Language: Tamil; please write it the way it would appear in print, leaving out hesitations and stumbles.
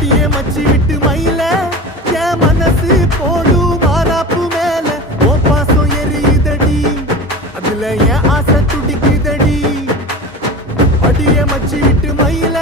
அடியே மச்சி விட்டு மயில என் மனசு போடு மாறாப்பு மேல ஓ பாசம் எரியுதடி அதுல என் ஆசை துடிக்குதடி அடியே மச்சி விட்டு மயில